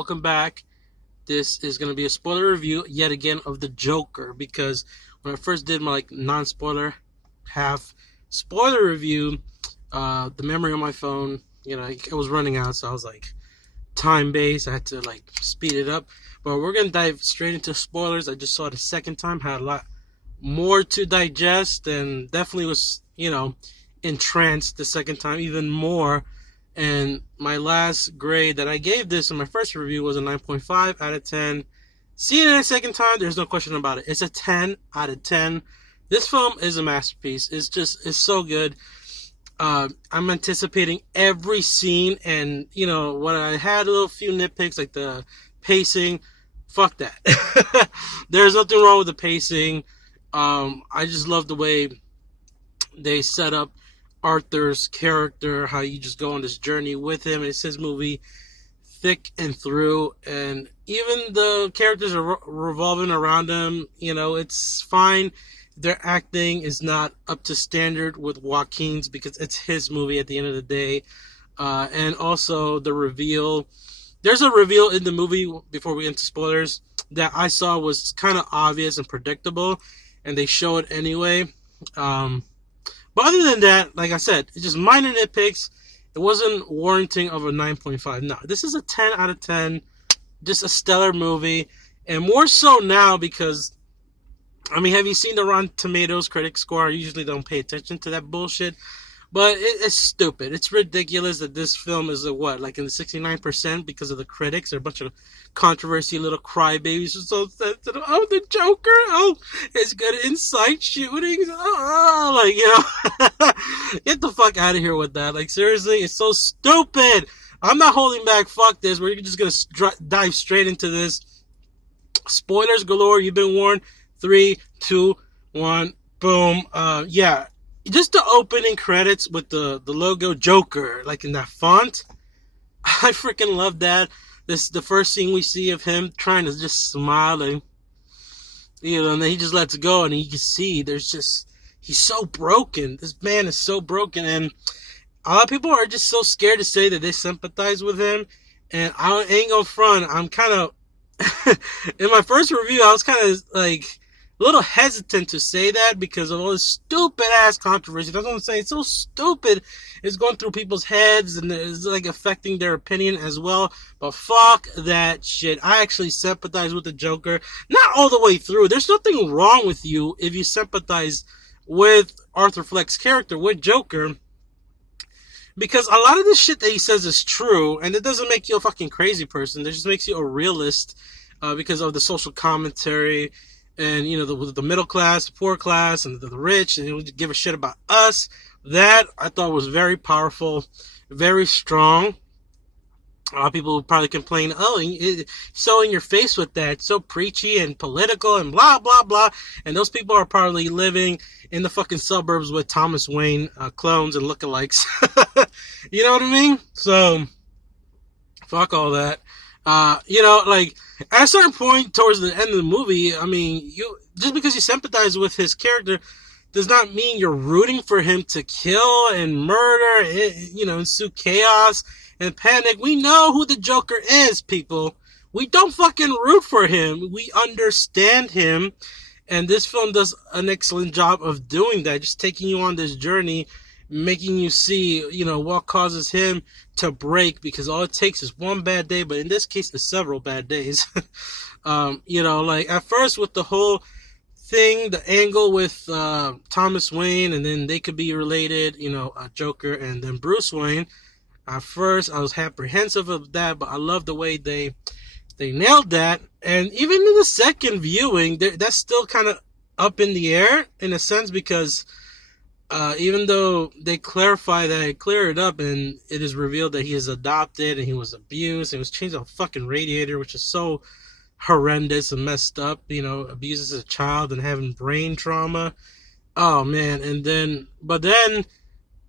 welcome back. This is going to be a spoiler review yet again of the Joker, because when I first did my non-spoiler half spoiler review, the memory on my phone, it was running out, so I was time-based. I had to speed it up. But we're going to dive straight into spoilers. I just saw it a second time, had a lot more to digest, and definitely was, entranced the second time even more. And my last grade that I gave this in my first review was a 9.5 out of 10. Seeing it a second time, there's no question about it. It's a 10 out of 10. This film is a masterpiece. It's so good. I'm anticipating every scene, and what I had a little few nitpicks like the pacing. Fuck that. There's nothing wrong with the pacing. I just love the way they set up Arthur's character, how you just go on this journey with him. It's his movie thick and through, and even the characters are revolving around him. It's fine. Their acting is not up to standard with Joaquin's because it's his movie at the end of the day. And also the reveal. There's a reveal in the movie, before we get into spoilers, that I saw was kind of obvious and predictable, and they show it anyway. But other than that, like I said, it's just minor nitpicks. It wasn't warranting of a 9.5. No, this is a 10 out of 10. Just a stellar movie. And more so now because, have you seen the Rotten Tomatoes critic score? I usually don't pay attention to that bullshit. But it's stupid. It's ridiculous that this film is in the 69% because of the critics. They're a bunch of controversy little crybabies. Are so sensitive. Oh, the Joker. Oh, it's good inside shootings. Get the fuck out of here with that. Seriously, it's so stupid. I'm not holding back. Fuck this. We're just going to dive straight into this. Spoilers galore. You've been warned. 3, 2, 1. Boom. Yeah. Just the opening credits with the logo Joker, in that font. I freaking love that. This is the first scene we see of him trying to just smile, and then he just lets go, and you can see he's so broken. This man is so broken, and a lot of people are just so scared to say that they sympathize with him. And I ain't gonna front. I'm kind of in my first review, I was kind of a little hesitant to say that because of all this stupid ass controversy. That's what I'm saying. It's so stupid. It's going through people's heads and it's affecting their opinion as well. But fuck that shit. I actually sympathize with the Joker. Not all the way through. There's nothing wrong with you if you sympathize with Arthur Fleck's character, with Joker. Because a lot of the shit that he says is true, and it doesn't make you a fucking crazy person. It just makes you a realist because of the social commentary. And, the middle class, the poor class, and the rich, and he would give a shit about us. That, I thought, was very powerful, very strong. A lot of people would probably complain, so in your face with that, so preachy and political and blah, blah, blah. And those people are probably living in the fucking suburbs with Thomas Wayne clones and lookalikes. You know what I mean? So, fuck all that. At a certain point towards the end of the movie, just because you sympathize with his character does not mean you're rooting for him to kill and murder, ensue chaos and panic. We know who the Joker is, people. We don't fucking root for him. We understand him. And this film does an excellent job of doing that, just taking you on this journey, making you see, what causes him to break, because all it takes is one bad day, but in this case, it's several bad days. At first with the whole thing, the angle with Thomas Wayne, and then they could be related, Joker and then Bruce Wayne. At first, I was apprehensive of that, but I love the way they nailed that. And even in the second viewing, that's still kind of up in the air, in a sense, because even though they clear it up, and it is revealed that he is adopted and he was abused and was changed on a fucking radiator, which is so horrendous and messed up, abused as a child and having brain trauma. Oh man. But then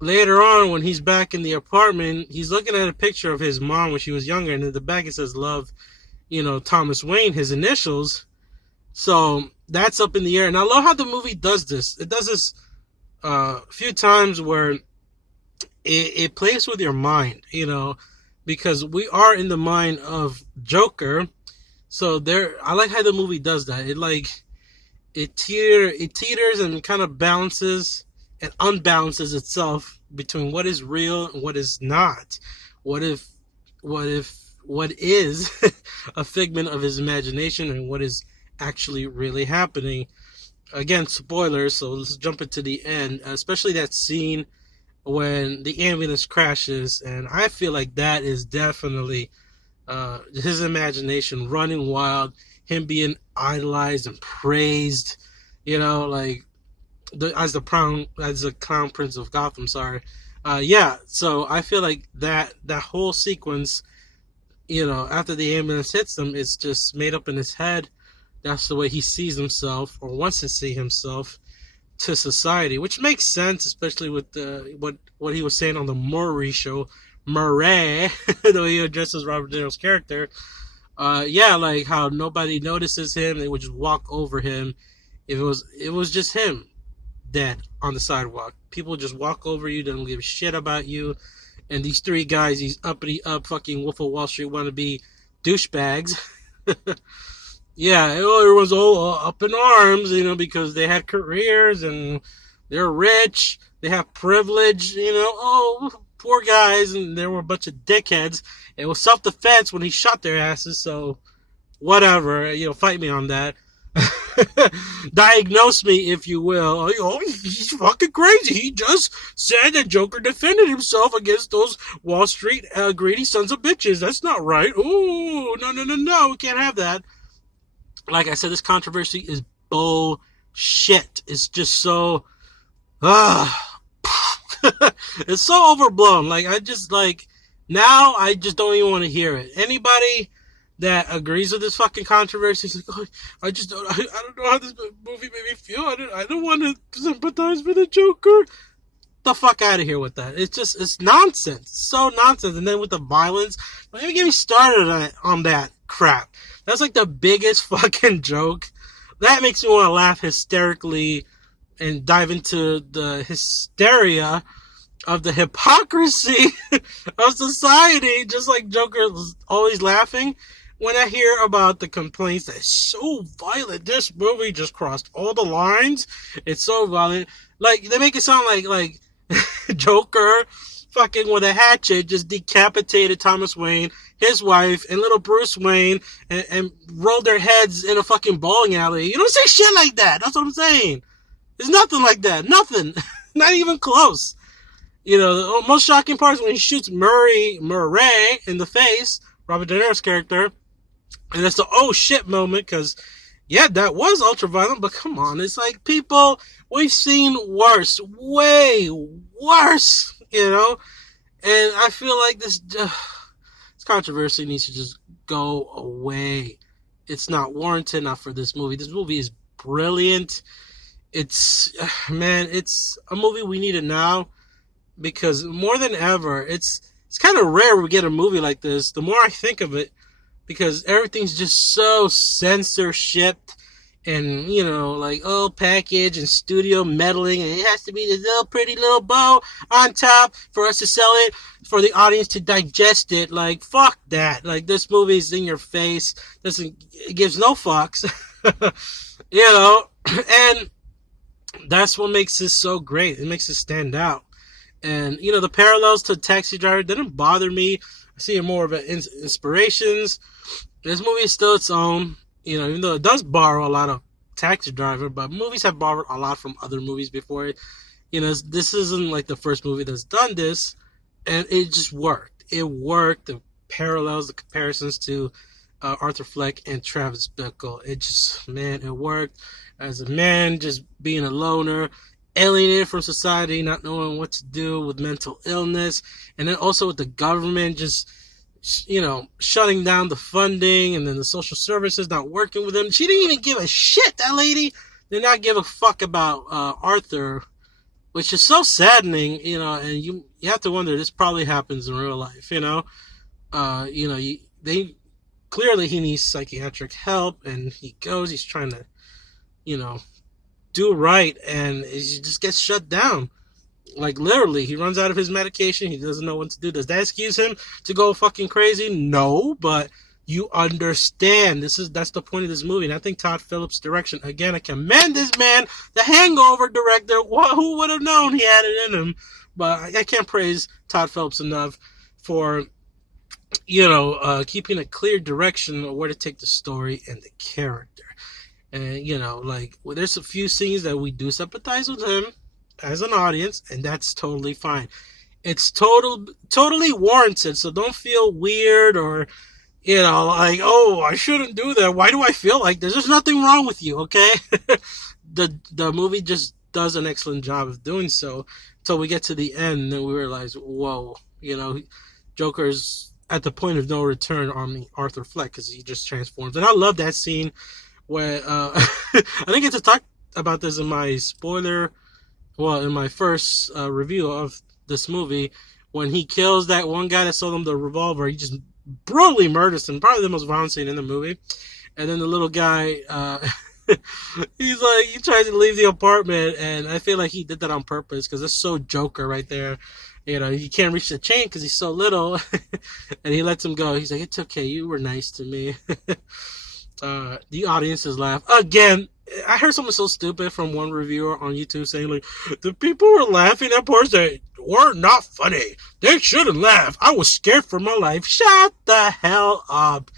later on, when he's back in the apartment, he's looking at a picture of his mom when she was younger, and in the back it says love, Thomas Wayne, his initials. So that's up in the air. And I love how the movie does this. It does this a few times where it plays with your mind, because we are in the mind of Joker. So there, I like how the movie does that. It teeters and kind of balances and unbalances itself between what is real and what is not. What if what is a figment of his imagination and what is actually really happening. Again, spoilers, so let's jump into the end, especially that scene when the ambulance crashes, and I feel like that is definitely his imagination running wild, him being idolized and praised, like as the clown prince of Gotham. Sorry, yeah. So I feel like that whole sequence, after the ambulance hits him, it's just made up in his head. That's the way he sees himself or wants to see himself to society, which makes sense, especially with what he was saying on the Murray show, Murray, the way he addresses Robert De Niro's character. Yeah, like how nobody notices him; they would just walk over him. If it was just him, dead on the sidewalk. People just walk over you; they don't give a shit about you. And these three guys, these uppity up fucking Wolf of Wall Street wannabe douchebags. Yeah, everyone's all up in arms, because they had careers and they're rich, they have privilege, oh, poor guys, and there were a bunch of dickheads. It was self-defense when he shot their asses, so whatever, fight me on that. Diagnose me, if you will. He's fucking crazy. He just said that Joker defended himself against those Wall Street greedy sons of bitches. That's not right. Ooh, no, we can't have that. Like I said, this controversy is bullshit. It's just so, it's so overblown. Now I just don't even want to hear it. Anybody that agrees with this fucking controversy is like, I don't know how this movie made me feel. I don't want to sympathize with the Joker. The fuck out of here with that. It's nonsense. It's so nonsense. And then with the violence, don't even get me started on that crap. That's like the biggest fucking joke. That makes me want to laugh hysterically and dive into the hysteria of the hypocrisy of society, just like Joker is always laughing. When I hear about the complaints that it's so violent, this movie just crossed all the lines. It's so violent. Like, they make it sound like Joker fucking with a hatchet just decapitated Thomas Wayne, his wife, and little Bruce Wayne, and rolled their heads in a fucking bowling alley. You don't say shit like that. That's what I'm saying. There's nothing like that. Nothing. Not even close. The most shocking part is when he shoots Murray in the face, Robert De Niro's character, and it's the oh shit moment, because, yeah, that was ultra-violent, but come on, it's like, people, we've seen worse, way worse, and I feel like this controversy needs to just go away. It's not warranted, not for this movie. This movie is brilliant. It's a movie we need it now, because more than ever, it's kind of rare we get a movie like this. The more I think of it, because everything's just so censorshiped and, package and studio meddling, and it has to be this little pretty little bow on top for us to sell it, for the audience to digest it. Like, fuck that. Like, this movie's in your face. It gives no fucks. And that's what makes this so great. It makes it stand out. And, the parallels to Taxi Driver didn't bother me. I see it more of an inspirations. This movie is still its own, even though it does borrow a lot of Taxi Driver, but movies have borrowed a lot from other movies before it. This isn't like the first movie that's done this, and it just worked. It worked. The parallels, the comparisons to Arthur Fleck and Travis Bickle. It worked. As a man, just being a loner, alienated from society, not knowing what to do with mental illness, and then also with the government just, shutting down the funding, and then the social services not working with him. She didn't even give a shit, that lady did not give a fuck about Arthur, which is so saddening, and you have to wonder, this probably happens in real life, clearly he needs psychiatric help, and he's trying to, do right, and he just gets shut down. Like literally, he runs out of his medication. He doesn't know what to do. Does that excuse him to go fucking crazy? No, but you understand. That's the point of this movie. And I think Todd Phillips' direction, again, I commend this man, the Hangover director. Who would have known he had it in him? But I can't praise Todd Phillips enough for, keeping a clear direction of where to take the story and the character. And, there's a few scenes that we do sympathize with him as an audience, and that's totally fine. It's totally warranted, so don't feel weird or, oh, I shouldn't do that. Why do I feel like this? There's nothing wrong with you, okay? The movie just does an excellent job of doing so until we get to the end and we realize, whoa, Joker's at the point of no return on Arthur Fleck because he just transforms. And I love that scene where I didn't get to talk about this in my in my first review of this movie, when he kills that one guy that sold him the revolver. He just brutally murders him, probably the most violent scene in the movie. And then the little guy, he tries to leave the apartment, and I feel like he did that on purpose because it's so Joker right there. He can't reach the chain because he's so little, and he lets him go. He's like, it's okay, you were nice to me. The audiences laugh. Again, I heard something so stupid from one reviewer on YouTube saying, like, the people were laughing at parts that were not funny. They shouldn't laugh. I was scared for my life. Shut the hell up.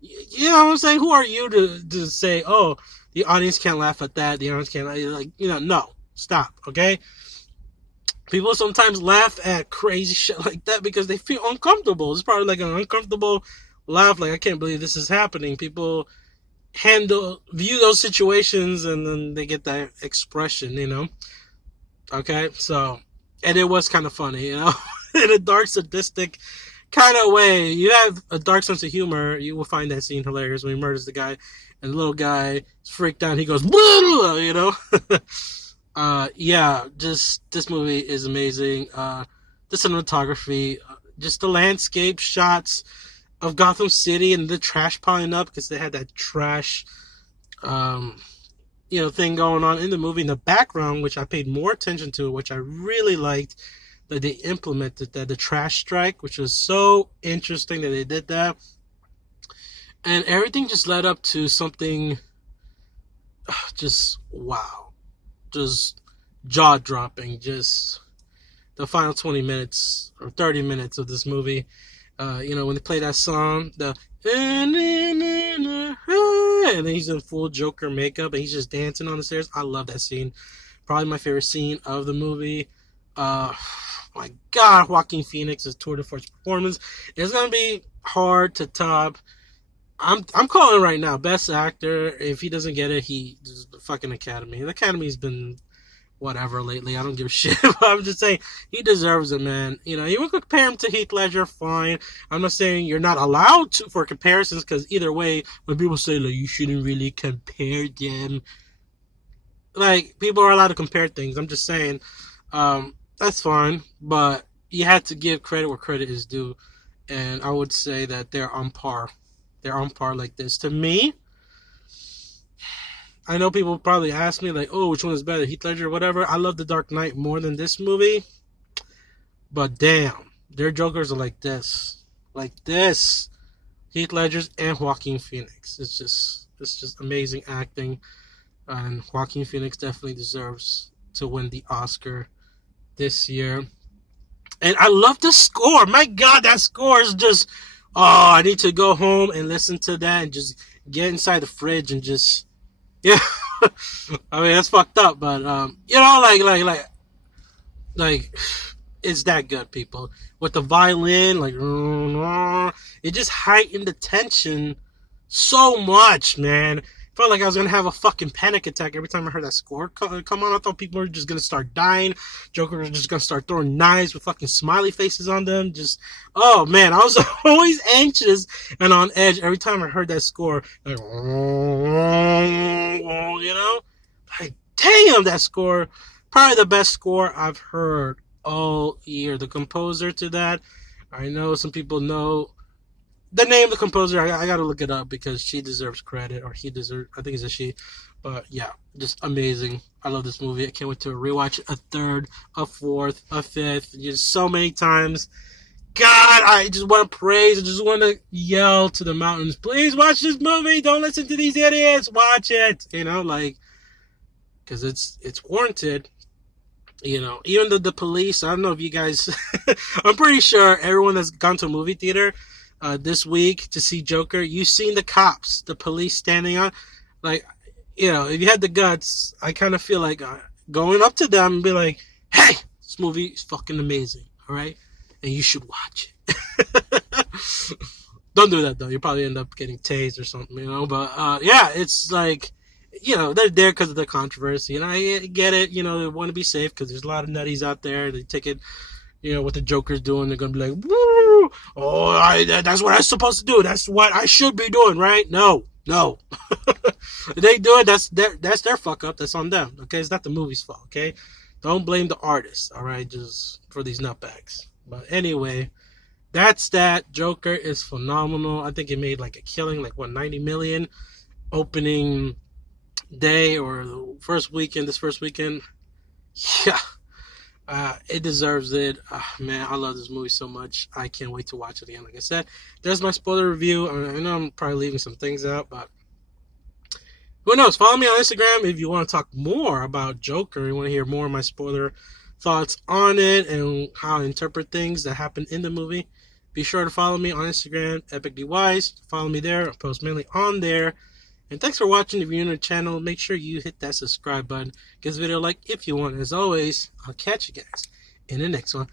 You know what I'm saying? Who are you to say, oh, the audience can't laugh at that. The audience can't, no. Stop, okay? People sometimes laugh at crazy shit like that because they feel uncomfortable. It's probably like an uncomfortable laugh, like, I can't believe this is happening. People view those situations and then they get that expression, okay? So, and it was kind of funny, in a dark, sadistic kind of way. You have a dark sense of humor, you will find that scene hilarious when he murders the guy and the little guy is freaked out, he goes, yeah, just, this movie is amazing. The cinematography, just the landscape shots of Gotham City and the trash piling up because they had that trash, thing going on in the movie in the background, which I paid more attention to, which I really liked that they implemented that, the trash strike, which was so interesting that they did that. And everything just led up to something just wow, just jaw-dropping, just the final 20 minutes or 30 minutes of this movie. When they play that song, and then he's in full Joker makeup and he's just dancing on the stairs. I love that scene. Probably my favorite scene of the movie. My God, Joaquin Phoenix's tour de force performance. It's gonna be hard to top. I'm calling right now, best actor. If he doesn't get it, the fucking Academy. The Academy's been whatever lately. I don't give a shit. But I'm just saying he deserves it, man. You want to compare him to Heath Ledger, fine. I'm not saying you're not allowed to for comparisons, because either way, when people say like you shouldn't really compare them, like, people are allowed to compare things. I'm just saying that's fine, but you have to give credit where credit is due, and I would say that they're on par. They're on par like this. To me, I know people probably ask me, like, oh, which one is better, Heath Ledger or whatever. I love The Dark Knight more than this movie. But damn, their Jokers are like this. Like this. Heath Ledger's and Joaquin Phoenix. It's just amazing acting. And Joaquin Phoenix definitely deserves to win the Oscar this year. And I love the score. My God, that score is just... oh, I need to go home and listen to that and just get inside the fridge and just... yeah, I mean, that's fucked up, but, like, it's that good, people. With the violin, like, it just heightened the tension so much, man. Felt like I was gonna have a fucking panic attack every time I heard that score come on. I thought people were just gonna start dying. Joker was just gonna start throwing knives with fucking smiley faces on them. Just, oh man, I was always anxious and on edge every time I heard that score. Like, like, damn, that score, probably the best score I've heard all year. The composer to that, I know some people know the name of the composer, I gotta look it up because she deserves credit, or he deserves. I think it's a she, but yeah, just amazing. I love this movie. I can't wait to rewatch it a third, a fourth, a fifth, just so many times. God, I just want to praise. I just want to yell to the mountains, please watch this movie. Don't listen to these idiots. Watch it. Like, because it's warranted. Even the police. I don't know if you guys. I'm pretty sure everyone that's gone to a movie theater this week to see Joker, you've seen the cops, the police standing on. Like, if you had the guts, I kind of feel like going up to them and be like, hey, this movie is fucking amazing. All right. And you should watch it. Don't do that, though. You'll probably end up getting tased or something, But, yeah, it's like, they're there because of the controversy. And I get it. They want to be safe because there's a lot of nutties out there. They take it, what the Joker's doing. They're going to be like, woo! Oh, that's what I'm supposed to do. That's what I should be doing, right? No. If they do it, that's their fuck up. That's on them, okay? It's not the movie's fault, okay? Don't blame the artist, all right? Just for these nutbags. But anyway, that's that. Joker is phenomenal. I think it made like a killing, like 90 million opening day or the first weekend. This first weekend, yeah, it deserves it. Man, I love this movie so much. I can't wait to watch it again. Like I said, there's my spoiler review. I know I'm probably leaving some things out, but who knows? Follow me on Instagram if you want to talk more about Joker. You want to hear more of my spoiler thoughts on it and how I interpret things that happen in the movie. Be sure to follow me on Instagram, EpicDWise. Follow me there. I post mainly on there. And thanks for watching. If you're new to the channel, make sure you hit that subscribe button. Give this video a like if you want. As always, I'll catch you guys in the next one.